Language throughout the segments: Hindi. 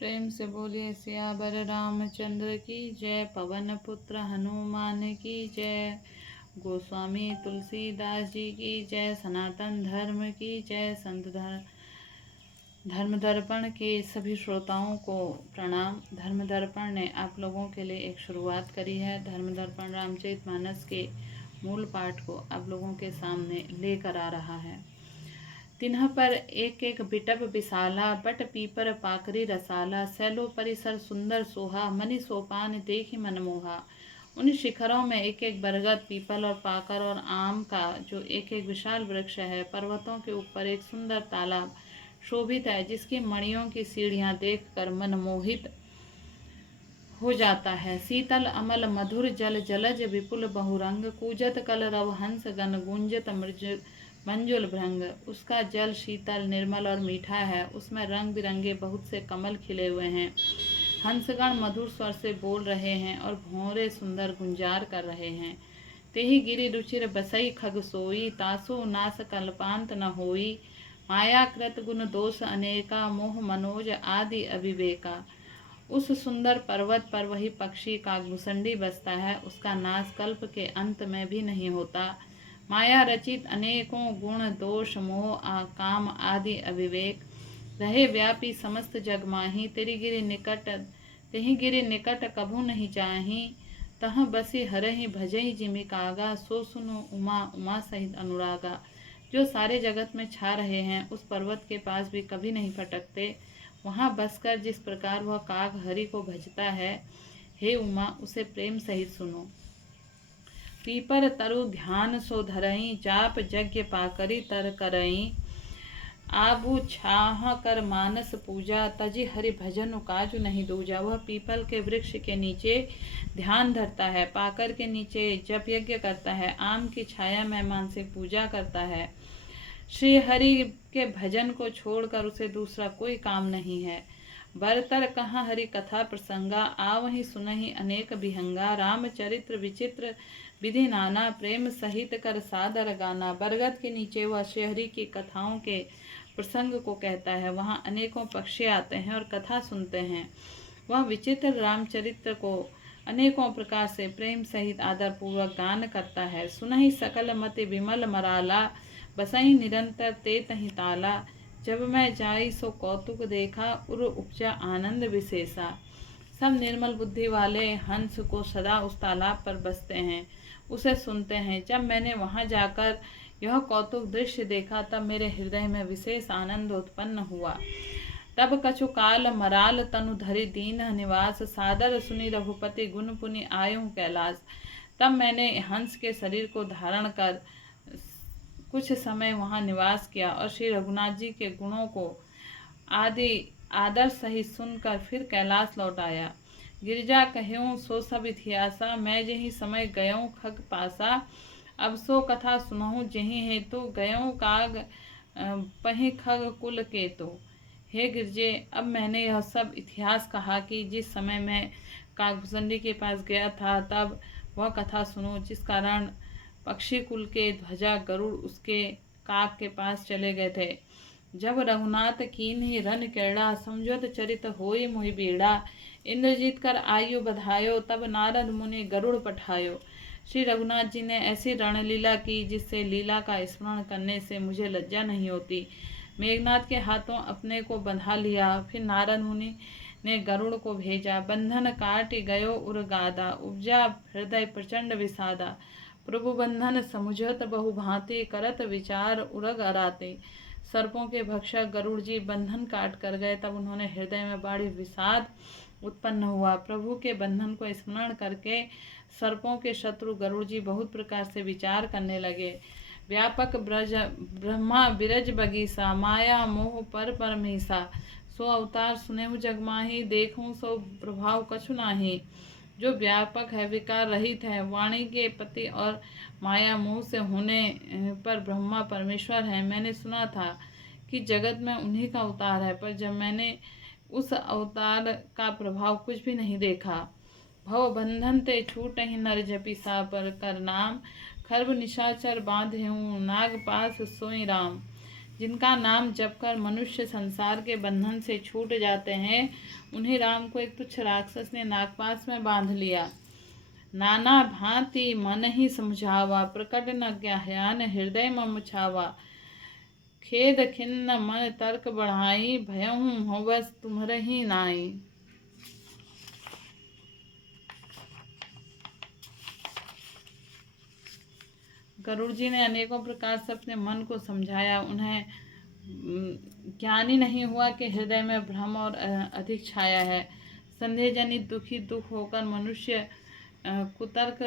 प्रेम से बोलिए सियावर रामचंद्र की जय। पवन पुत्र हनुमान की जय। गोस्वामी तुलसीदास जी की जय। सनातन धर्म की जय। संत धर्म दर्पण के सभी श्रोताओं को प्रणाम। धर्म दर्पण ने आप लोगों के लिए एक शुरुआत करी है। धर्म दर्पण रामचरितमानस के मूल पाठ को आप लोगों के सामने लेकर आ रहा है। तिन्ह पर एक एक बिटप विशाला, बट पीपर पाकरी रसाला, सैलो परिसर सुंदर सोहा, मनि सोपान देखि मनमोहा। उन शिखरों में एक एक बरगद, पीपल और पाकर और आम का जो एक एक विशाल वृक्ष है। पर्वतों के ऊपर एक सुंदर तालाब शोभित है, जिसकी मणियों की सीढ़ियां देखकर मन मोहित हो जाता है। शीतल अमल मधुर जल, जलज विपुल बहुरंग, कूजत कल रव हंस गण, गूंजत मंजुल भृंग। उसका जल शीतल, निर्मल और मीठा है। उसमें रंग बिरंगे बहुत से कमल खिले हुए हैं। हंसगण मधुर स्वर से बोल रहे हैं और भौरे सुंदर गुंजार कर रहे हैं। तेहि गिरि रुचिर बसई खग सोई, तासु नास कल्पांत न होई। मायाकृत गुण दोष अनेका, मोह मनोज आदि अविवेका। उस सुंदर पर्वत पर वही पक्षी कागभूषणी बसता है। उसका नाश कल्प के अंत में भी नहीं होता। माया रचित अनेकों गुण दोष मोह काम आदि अविवेक रहे व्यापी समस्त जग माही। तेहि गिरि निकट कभू नहीं जाही, तह बसी हरहि भजहि जिमि कागा। सो सुनो उमा उमा सहित अनुरागा। जो सारे जगत में छा रहे हैं, उस पर्वत के पास भी कभी नहीं फटकते। वहाँ बसकर जिस प्रकार वह काग हरि को भजता है, हे उमा, उसे प्रेम सहित सुनो। पीपर तरु ध्यान सो धरई, जाप यज्ञ पाकरी तर करई। आबू छाह कर मानस पूजा, तजी हरि भजन काजु नहीं दूजा। वह पीपल के वृक्ष के नीचे ध्यान धरता है, पाकर के नीचे जप यज्ञ करता है, आम की छाया में मानसिक पूजा करता है। श्री हरि के भजन को छोड़कर उसे दूसरा कोई काम नहीं है। बरतर कहाँ हरि कथा प्रसंगा, आवहि सुनहि अनेक विहंगा। रामचरित्र विचित्र विधि नाना, प्रेम सहित कर सादर गाना। बरगद के नीचे वह श्री हरि की कथाओं के प्रसंग को कहता है। वहाँ अनेकों पक्षी आते हैं और कथा सुनते हैं। वह विचित्र रामचरित्र को अनेकों प्रकार से प्रेम सहित आदर पूर्वक गान करता है। सुनहि सकल मति विमल मराला, बसई निरंतर ते तहि ताला। जब मैं जाई सो कौतुक देखा, उर उपजा आनंद विशेषा। सब निर्मल बुद्धि वाले हंस को सदा उस तालाब पर बसते हैं, उसे सुनते हैं। जब मैंने वहां जाकर यह कौतुक दृश्य देखा, तब मेरे हृदय में विशेष आनंद उत्पन्न हुआ। तब कछु काल मराल तनु धरि दीन निवास, सादर सुनि रघुपति गुण पुनि आयु कैलाश। तब मैंने हंस के शरीर को धारण कर कुछ समय वहां निवास किया और श्री रघुनाथ जी के गुणों को आदि आदर सहित सुनकर फिर कैलाश लौट आया। गिरिजा कह्यूं सो सब इतिहासा, मैं जही समय गयों खग पासा। अब सो कथा सुनहु जही हेतु, गयों काग पहि खग कुल केतु। हे गिरजे, अब मैंने यह सब इतिहास कहा कि जिस समय मैं कागभूषणी के पास गया था, तब वह कथा सुनो, जिस कारण पक्षी कुल के ध्वजा गरुड़ उसके काग के पास चले गए थे। जब रघुनाथ कीन्हि रन कैड़ा, समझत चरित होई मोहि बीड़ा। इंद्रजीत कर आयु बधायो, तब नारद मुनि गरुड़ पठायो। श्री रघुनाथ जी ने ऐसी रणलीला की, जिससे लीला का स्मरण करने से मुझे लज्जा नहीं होती। मेघनाथ के हाथों अपने को बंधा लिया। फिर नारद मुनि ने गरुड़ को भेजा। बंधन काट गयो उर गादा, उपजा हृदय प्रचंड विषादा। प्रभु बंधन समुझत बहु भांति, करत विचार उरग अराते। सर्पों के भक्षक गरुड़ जी बंधन काट कर गए। तब उन्होंने हृदय में बड़ी विषाद उत्पन्न हुआ। प्रभु के बंधन को स्मरण करके सर्पों के शत्रु गरुड़ जी बहुत प्रकार से विचार करने लगे। व्यापक ब्रज ब्रह्मा बिरज बगीसा, माया मोह पर परमीसा। सो अवतार सुनेहु जग माही, देखूं सो प्रभाव कछु नाही। जो व्यापक है, विकार रहित है, वाणी के पति और माया मोह से होने पर ब्रह्मा परमेश्वर है। मैंने सुना था कि जगत में उन्हीं का अवतार है, पर जब मैंने उस अवतार का प्रभाव कुछ भी नहीं देखा। भव बंधन ते छूटहि नर जपि सा, पर कर नाम खर्ब निशाचर बांधेहूँ, नाग पास सोई राम। जिनका नाम जपकर मनुष्य संसार के बंधन से छूट जाते हैं, उन्हीं राम को एक तुच्छ राक्षस ने नागपाश में बांध लिया। नाना भांति मन ही समझावा, प्रकट न ज्ञान हृदय मम छावा। खेद खिन्न मन तर्क बढ़ाई, भयहु हो बस तुम्हरहि नाई। गरुड़ जी ने अनेकों प्रकार से अपने मन को समझाया। उन्हें ज्ञान ही नहीं हुआ कि हृदय में भ्रम और अधिक छाया है। संदेह जनित दुख होकर मनुष्य कुतर्क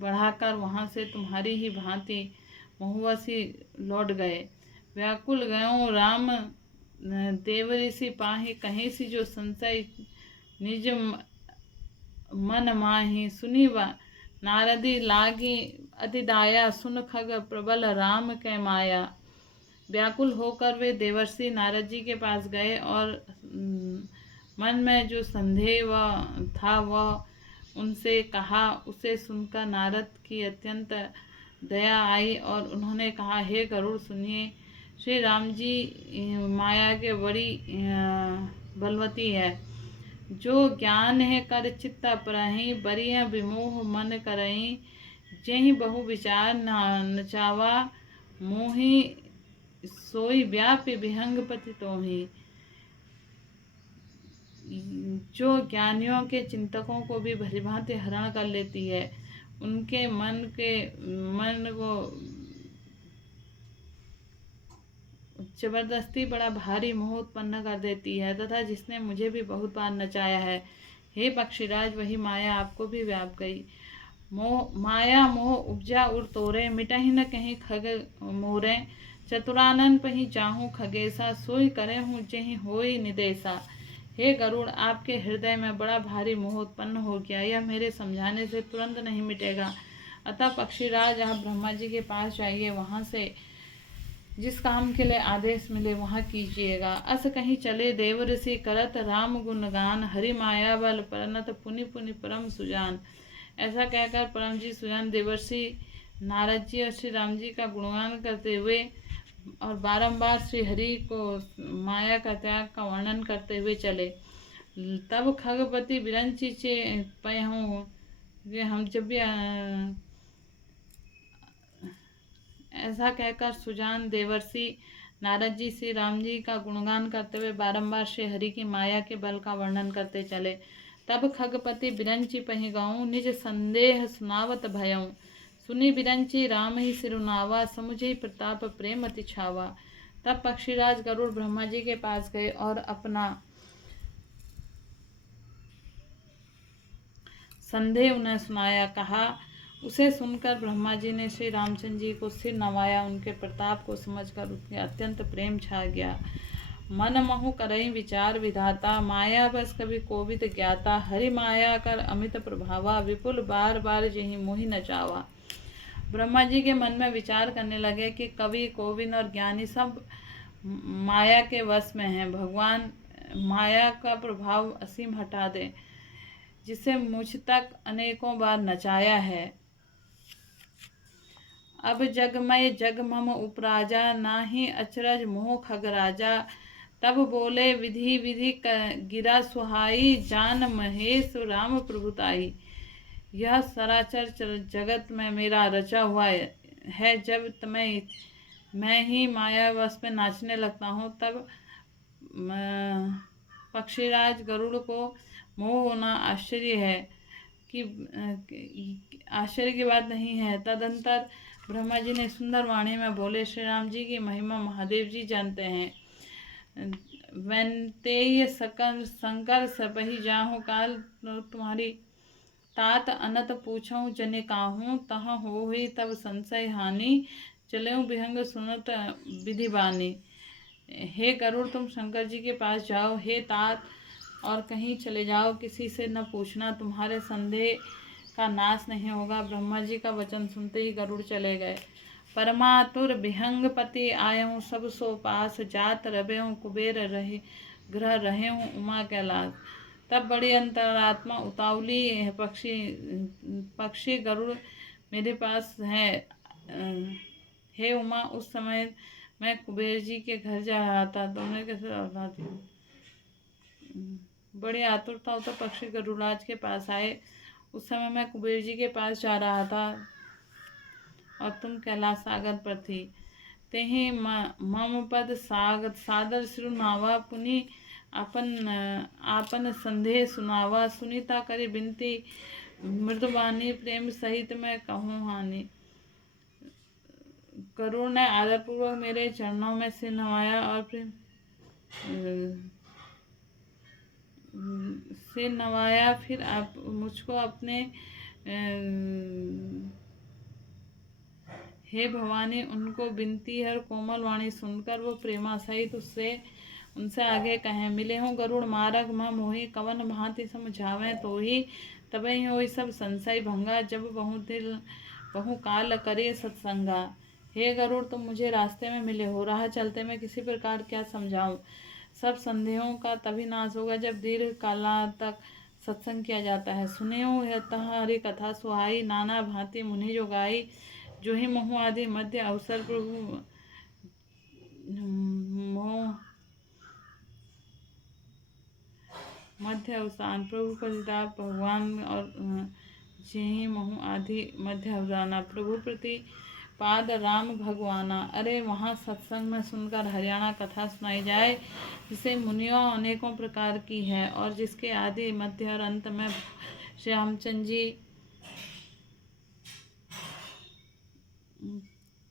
बढ़ाकर वहाँ से तुम्हारी ही भांति महुवसी लौट गए। व्याकुल गयो राम देव ऋषि पाहि, कहीं सी जो संशय निज मन माही। सुनी नारदी लागी अति दाया, सुन खग प्रबल राम कै माया। व्याकुल होकर वे देवर्षि नारद जी के पास गए और मन में जो संदेह था वह उनसे कहा। उसे सुनकर नारद की अत्यंत दया आई और उन्होंने कहा, हे गरुड़ सुनिए, श्री राम जी माया के बड़ी बलवती है। जो ज्ञान है कर चित्त अपरहि, बरिया विमोह मन करहि। जेहि बहु विचार नचावा, मोहि सोई व्यापी विहंग पति तोहि। जो ज्ञानियों के चिंतकों को भी भलीभांति हरण कर लेती है, उनके मन को जबरदस्ती बड़ा भारी मोह उत्पन्न कर देती है, तथा जिसने मुझे भी बहुत बार नचाया है। हे पक्षीराज, वही माया आपको भी व्याप गई। माया मोह उपजा उर तोरे, मिटहि न कहीं खग मोरे। चतुरानन पही चाहूँ खगेसा, सोई करे हूँ जेहि होई निदेशा। हे गरुड़, आपके हृदय में बड़ा भारी मोह उत्पन्न हो गया, यह मेरे समझाने से तुरंत नहीं मिटेगा। अतः पक्षीराज, आप ब्रह्मा जी के पास जाइए, वहाँ से जिस काम के लिए आदेश मिले वहाँ कीजिएगा। अस कहीं चले देव ऋषि, करत राम गुणगान। हरि माया बल परनत, पुनि पुनि परम सुजान। ऐसा कहकर परम जी सुजान देवर्षि नारद जी और श्री राम जी का गुणगान करते हुए और बारंबार श्री हरि को माया का त्याग का वर्णन करते हुए चले। तब खगपति बिरंची चे पयहूँ, हम जब भी ऐसा कहकर सुजान देवर्षि नारद जी श्री राम जी का गुणगान करते हुए बारंबार श्री हरि की माया के बल का वर्णन करते चले। तब खगपति बिरंची पहि गाऊँ, निज संदेह सुनावत भयऊँ। सुनी बिरंची राम ही सिरुनावा, समुझे प्रताप प्रेम अति छावा। तब पक्षीराज गरुड़ ब्रह्मा जी के पास गए और अपना संदेह उन्हें सुनाया। कहा, उसे सुनकर ब्रह्मा जी ने श्री रामचंद्र जी को सिर नवाया। उनके प्रताप को समझकर उनके अत्यंत प्रेम छा गया। मन महु करई विचार विधाता, माया बस कभी कोविद ज्ञाता। हरि माया कर अमित प्रभावा, विपुल बार बार जेहि मोहि नचावा। ब्रह्मा जी के मन में विचार करने लगे कि कवि, कोविद और ज्ञानी सब माया के वश में हैं। भगवान माया का प्रभाव असीम हटा दे, जिसे मुझ तक अनेकों बार नचाया है। अब जगमय जग मम उपराजा, नाही अचरज मोह खगराजा। तब बोले विधि विधि गिरा सुहाई, जान महेश राम प्रभुताई। यह सराचर जगत में मेरा रचा हुआ है। जब मैं ही मायावश में नाचने लगता हूँ, तब पक्षीराज गरुड़ को मोह होना आश्चर्य है कि आश्चर्य की बात नहीं है। तदंतर ब्रह्मा जी ने सुंदर वाणी में बोले, श्री राम जी की महिमा महादेव जी जानते हैं। वैनतेय शंकर सबहि जाहु काल, तुम्हारी तात अनत पूछऊँ जने काहूँ। तह होहि तब संशय हानि, चलेऊ विहंग सुनत विधि बानी। हे गरुड़, तुम शंकर जी के पास जाओ। हे तात, और कहीं चले जाओ, किसी से न पूछना, तुम्हारे संदेह का नाश नहीं होगा। ब्रह्मा जी का वचन सुनते ही गरुड़ चले गए। परमातुर विहंगपति आयऊँ, सब सो पास। जात रबेऊँ कुबेर रहे ग्रह रहेऊँ उमा कैलाश। तब बड़ी अंतरात्मा उतावली पक्षी गरुड़ मेरे पास है। हे उमा, उस समय मैं कुबेर जी के घर जा रहा था। तुमने कैसे बताती हूँ? बड़ी आतुरता होता पक्षी गरुड़राज के पास आए। उस समय मैं कुबेर जी के पास जा रहा था और तुम कैलाश सागर पर थी। तेहि मम पद सादर सिरुनावा पुनि आपन संदेह सुनावा। सुनीता करे बिनती मृदुबानी प्रेम सहित मैं कहूँ हानि। करुण ने आदरपूर्वक मेरे चरणों में सिर नवाया और फिर फिर आप मुझको अपने हे भवानी। उनको बिनती और कोमल वाणी सुनकर वो प्रेमा सहित उनसे आगे कहें, मिले हों गरुड़ मारग मह मोहि कवन भांति समझावें तोहि। तबहि होई सब संशय भंगा जब बहु काल करे सत्संगा। हे गरुड़, तुम मुझे रास्ते में मिले हो, राह चलते मैं किसी प्रकार क्या समझाऊं। सब संदेहों का तभी नाश होगा जब दीर्घ काला तक सत्संग किया जाता है। सुनियो यतः हरि कथा सुहाई, नाना भांति मुनि जो गाई। जो ही महु आदि मध्य अवसर प्रभु मध्य अवसान प्रभु प्रतिताप भगवान और जेहि महु आदि मध्य अवजाना प्रभु प्रति पाद राम भगवाना। अरे वहाँ सत्संग में सुनकर हरियाणा कथा सुनाई जाए, जिसे मुनियों अनेकों प्रकार की है और जिसके आदि मध्य और अंत में श्री रामचंद्र जी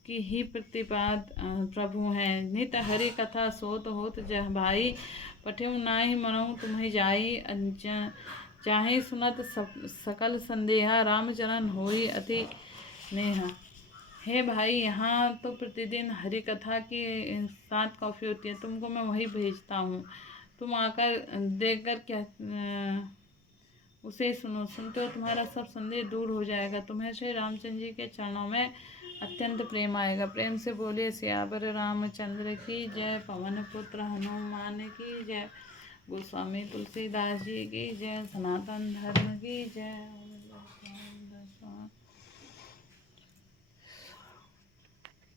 की ही प्रतिपाद प्रभु हैं। नित हरि कथा सोत होत जह भाई, पठिम नाहि मनहु तुम्हें जाई। चाहे सुनत सकल संदेहा, रामचरण होई अति नेहा। हे भाई, यहाँ तो प्रतिदिन हरि कथा की 7 कॉफ़ी होती है, तुमको मैं वही भेजता हूँ। तुम आकर देखकर क्या उसे सुनो, सुनते हो तुम्हारा सब संदेह दूर हो जाएगा। तुम्हें श्री रामचंद्र जी के चरणों में अत्यंत प्रेम आएगा। प्रेम से बोलिए सियावर रामचंद्र की जय, पवन पुत्र हनुमान की जय, गोस्वामी तुलसीदास जी की जय, सनातन धर्म की जय।